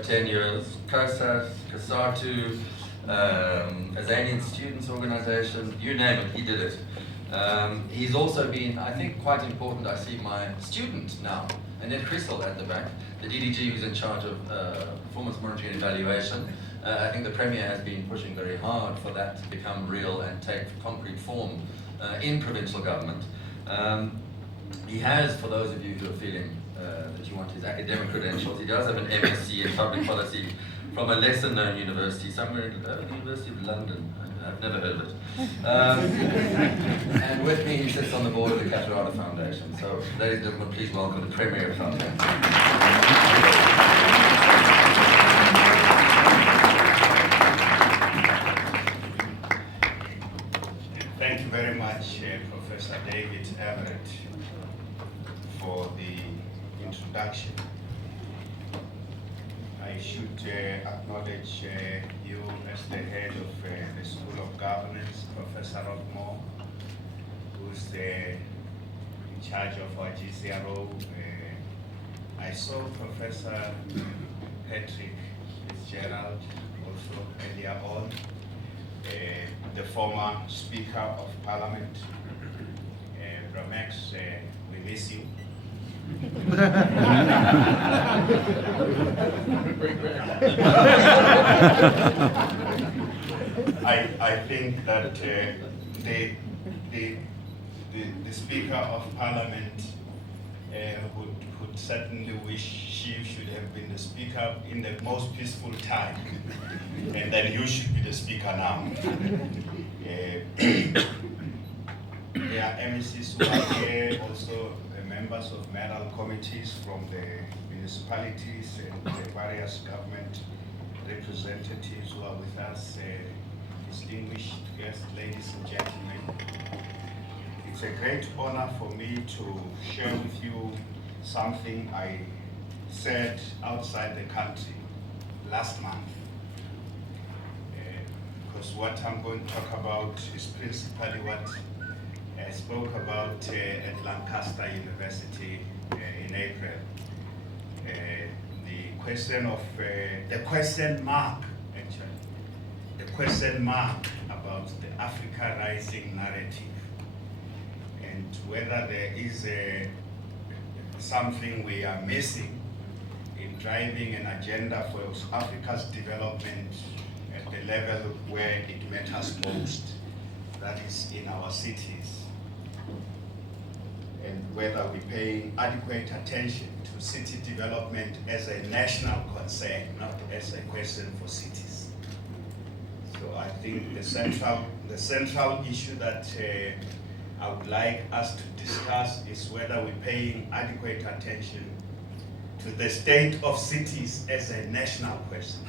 for 10 years, COSAS, COSATU, Azanian Students Organization, you name it, he did it. He's also been, I think, quite important. I see my student now, Annette Crystal at the back, the DDG who's in charge of performance monitoring and evaluation. I think the Premier has been pushing very hard for that to become real and take concrete form in provincial government. He has, for those of you who are feeling that you want his academic credentials, he does have an MSc in public policy from a lesser known university, somewhere in the University of London. I've never heard of it. And with me, he sits on the board of the Catarata Foundation. So, ladies and gentlemen, please welcome the Premier of Foundation. Thank you very much, Professor David Everett, for the introduction. I should acknowledge you as the head of the School of Governance, Professor Rothmore, who's in charge of our GCRO. I saw Professor Patrick Fitzgerald also earlier on, the former Speaker of Parliament. Ramex, we miss you. I think that the Speaker of Parliament would certainly wish she should have been the Speaker in the most peaceful time, and then you should be the Speaker now. There are MECs who are here, also members of mayoral committees from the municipalities and the various government representatives who are with us, distinguished guests, ladies and gentlemen. It's a great honor for me to share with you something I said outside the country last month. Because what I'm going to talk about is principally what I spoke about at Lancaster University in April. The question mark about the Africa Rising narrative, and whether there is something we are missing in driving an agenda for Africa's development at the level where it matters most, that is in our cities, and whether we pay adequate attention to city development as a national concern, not as a question for cities. So I think the central issue that I would like us to discuss is whether we're paying adequate attention to the state of cities as a national question.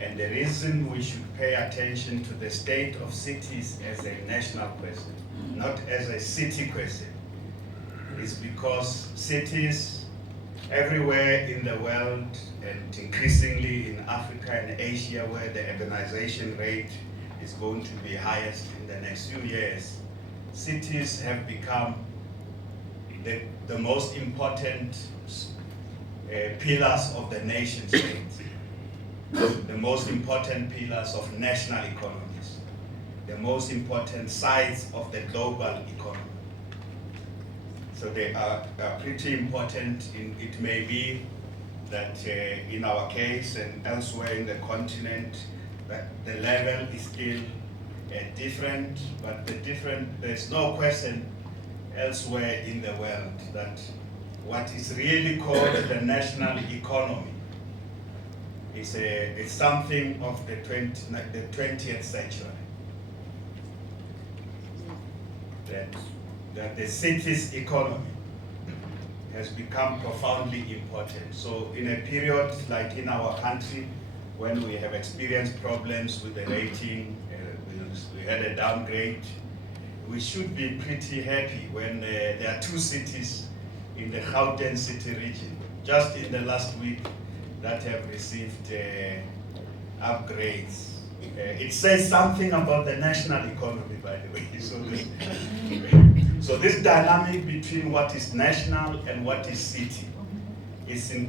And the reason we should pay attention to the state of cities as a national question, not as a city question, is because cities everywhere in the world, and increasingly in Africa and Asia, where the urbanization rate is going to be highest in the next few years, cities have become the most important pillars of the nation state, the most important pillars of national economies, the most important sides of the global economy. So they are pretty important. It may be that in our case and elsewhere in the continent, that the level is still different, but there's no question elsewhere in the world that what is really called the national economy is something of the 20th century. That the city's economy has become profoundly important. So in a period like in our country, when we have experienced problems with the rating, we had a downgrade, we should be pretty happy when there are two cities in the Gauteng city region, just in the last week, that have received upgrades. It says something about the national economy, by the way. So this dynamic between what is national and what is city is in